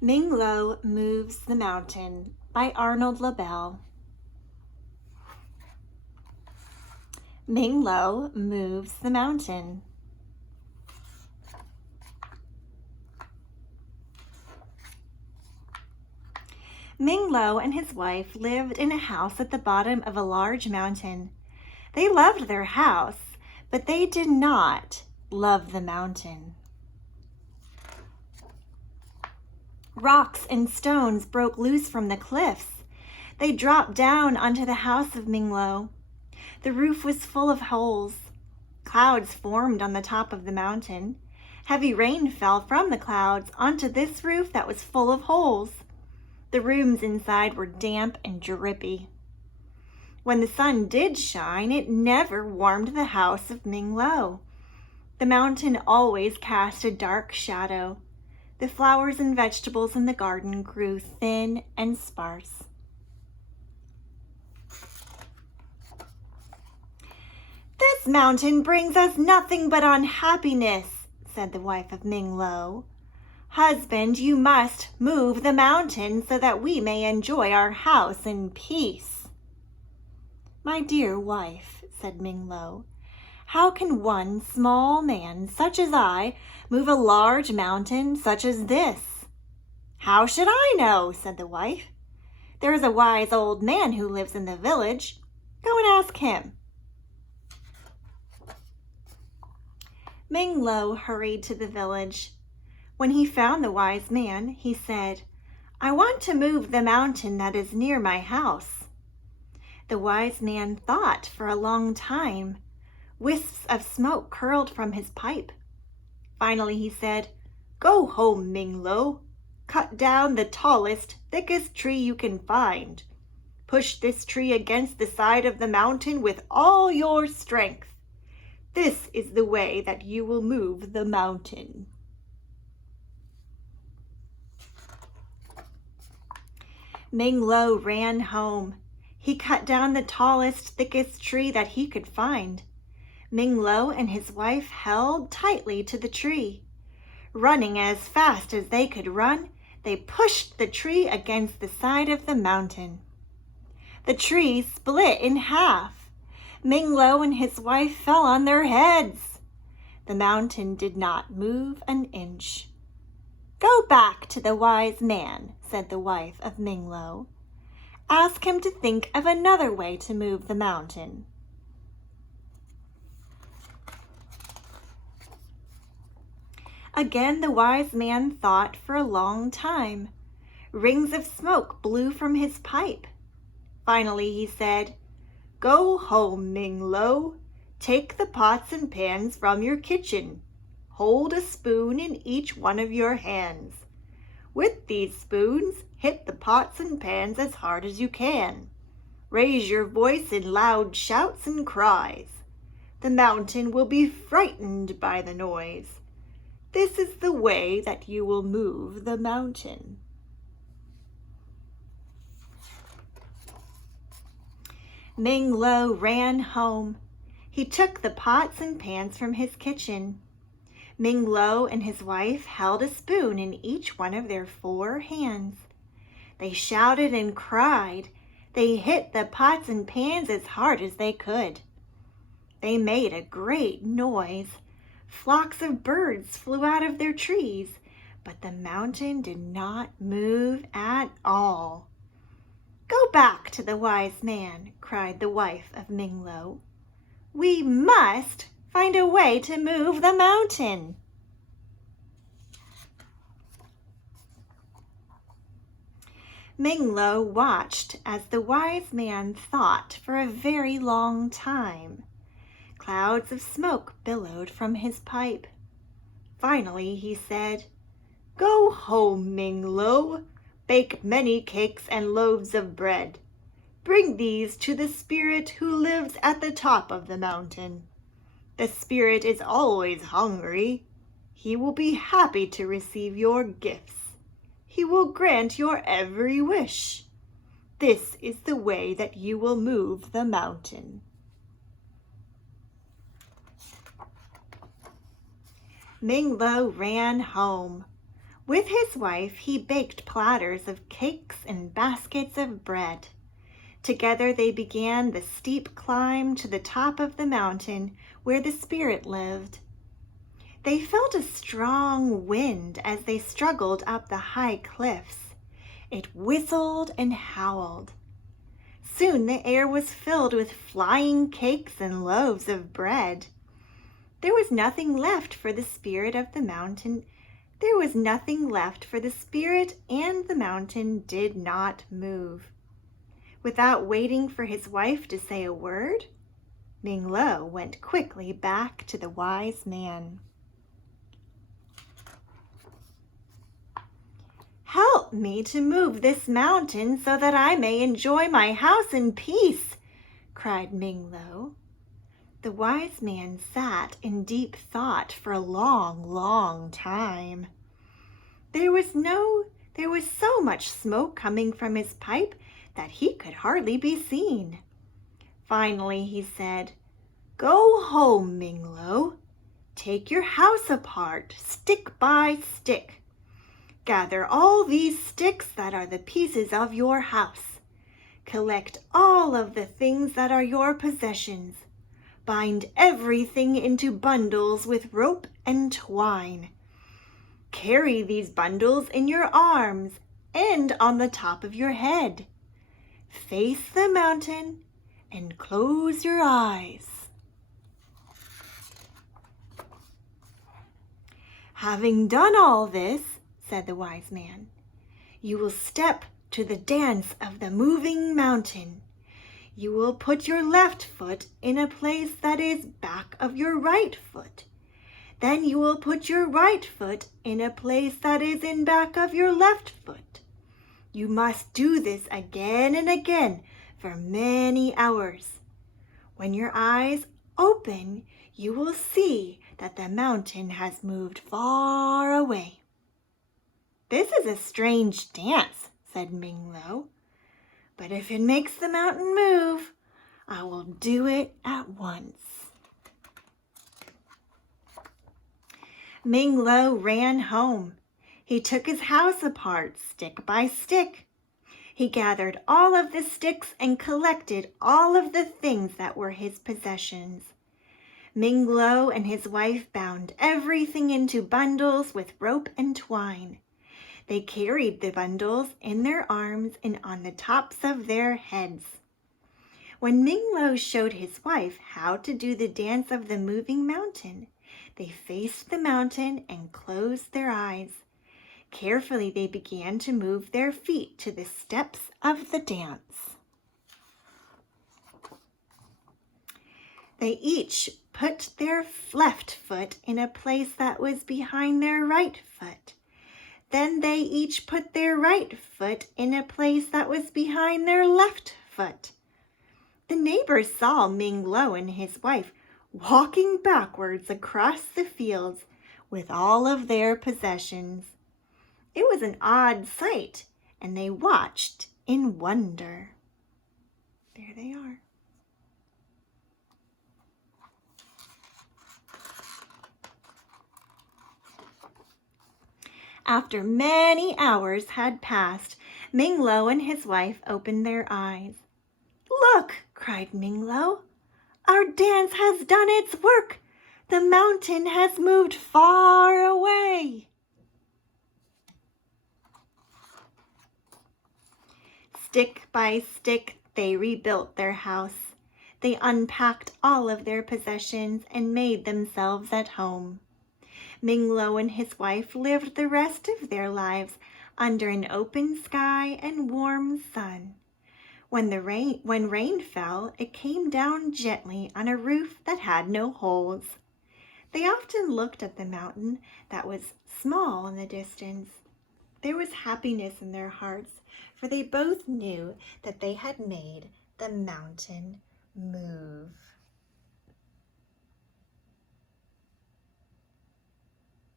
Ming Moves the Mountain by Arnold Lobel. Ming moves the mountain. Ming and his wife lived in a house at the bottom of a large mountain. They loved their house, but they did not love the mountain. Rocks and stones broke loose from the cliffs. They dropped down onto the house of Ming. The roof was full of holes. Clouds formed on the top of the mountain. Heavy rain fell from the clouds onto this roof that was full of holes. The rooms inside were damp and drippy. When the sun did shine, it never warmed the house of Ming. The mountain always cast a dark shadow. The flowers and vegetables in the garden grew thin and sparse. "This mountain brings us nothing but unhappiness," said the wife of Ming. "Husband, you must move the mountain so that we may enjoy our house in peace." "My dear wife," said Ming. "How can one small man such as I move a large mountain such as this?" "How should I know?" said the wife. "There is a wise old man who lives in the village. Go and ask him." Ming hurried to the village. When he found the wise man, he said, "I want to move the mountain that is near my house." The wise man thought for a long time. Wisps of smoke curled from his pipe. Finally he said, "Go home, Ming. Cut down the tallest, thickest tree you can find. Push this tree against the side of the mountain with all your strength. This is the way that you will move the mountain." Ming ran home. He cut down the tallest, thickest tree that he could find. Ming and his wife held tightly to the tree. Running as fast as they could run, they pushed the tree against the side of the mountain. The tree split in half. Ming and his wife fell on their heads. The mountain did not move an inch. "Go back to the wise man," said the wife of Ming. "Ask him to think of another way to move the mountain." Again the wise man thought for a long time. Rings of smoke blew from his pipe. Finally he said, "Go home, Ming. Take the pots and pans from your kitchen. Hold a spoon in each one of your hands. With these spoons, hit the pots and pans as hard as you can. Raise your voice in loud shouts and cries. The mountain will be frightened by the noise. This is the way that you will move the mountain." Ming ran home. He took the pots and pans from his kitchen. Ming and his wife held a spoon in each one of their 4 hands. They shouted and cried. They hit the pots and pans as hard as they could. They made a great noise. Flocks of birds flew out of their trees, but the mountain did not move at all. "Go back to the wise man," cried the wife of Ming. "We must find a way to move the mountain." Ming watched as the wise man thought for a very long time. Clouds of smoke billowed from his pipe. Finally he said, "Go home, Ming. Bake many cakes and loaves of bread. Bring these to the spirit who lives at the top of the mountain. The spirit is always hungry. He will be happy to receive your gifts. He will grant your every wish. This is the way that you will move the mountain." Ming ran home. With his wife, he baked platters of cakes and baskets of bread. Together they began the steep climb to the top of the mountain where the spirit lived. They felt a strong wind as they struggled up the high cliffs. It whistled and howled. Soon the air was filled with flying cakes and loaves of bread. There was nothing left for the spirit of the mountain. There was nothing left, for the spirit and the mountain did not move. Without waiting for his wife to say a word, Ming went quickly back to the wise man. "Help me to move this mountain so that I may enjoy my house in peace," cried Ming. The wise man sat in deep thought for a long, long time. There was so much smoke coming from his pipe that he could hardly be seen. Finally he said, "Go home, Ming. Take your house apart, stick by stick. Gather all these sticks that are the pieces of your house. Collect all of the things that are your possessions. Bind everything into bundles with rope and twine. Carry these bundles in your arms and on the top of your head. Face the mountain and close your eyes." "Having done all this," said the wise man, "you will step to the dance of the moving mountain. You will put your left foot in a place that is back of your right foot. Then you will put your right foot in a place that is in back of your left foot. You must do this again and again for many hours. When your eyes open, you will see that the mountain has moved far away." "This is a strange dance," said Ming, "but if it makes the mountain move, I will do it at once." Ming ran home. He took his house apart, stick by stick. He gathered all of the sticks and collected all of the things that were his possessions. Ming and his wife bound everything into bundles with rope and twine. They carried the bundles in their arms and on the tops of their heads. When Ming showed his wife how to do the dance of the moving mountain, they faced the mountain and closed their eyes. Carefully, they began to move their feet to the steps of the dance. They each put their left foot in a place that was behind their right foot. Then they each put their right foot in a place that was behind their left foot. The neighbors saw Ming and his wife walking backwards across the fields with all of their possessions. It was an odd sight, and they watched in wonder. There they are. After many hours had passed, Ming and his wife opened their eyes. "Look!" cried Ming. "Our dance has done its work. The mountain has moved far away." Stick by stick, they rebuilt their house. They unpacked all of their possessions and made themselves at home. Ming and his wife lived the rest of their lives under an open sky and warm sun. When rain fell, it came down gently on a roof that had no holes. They often looked at the mountain that was small in the distance. There was happiness in their hearts, for they both knew that they had made the mountain move.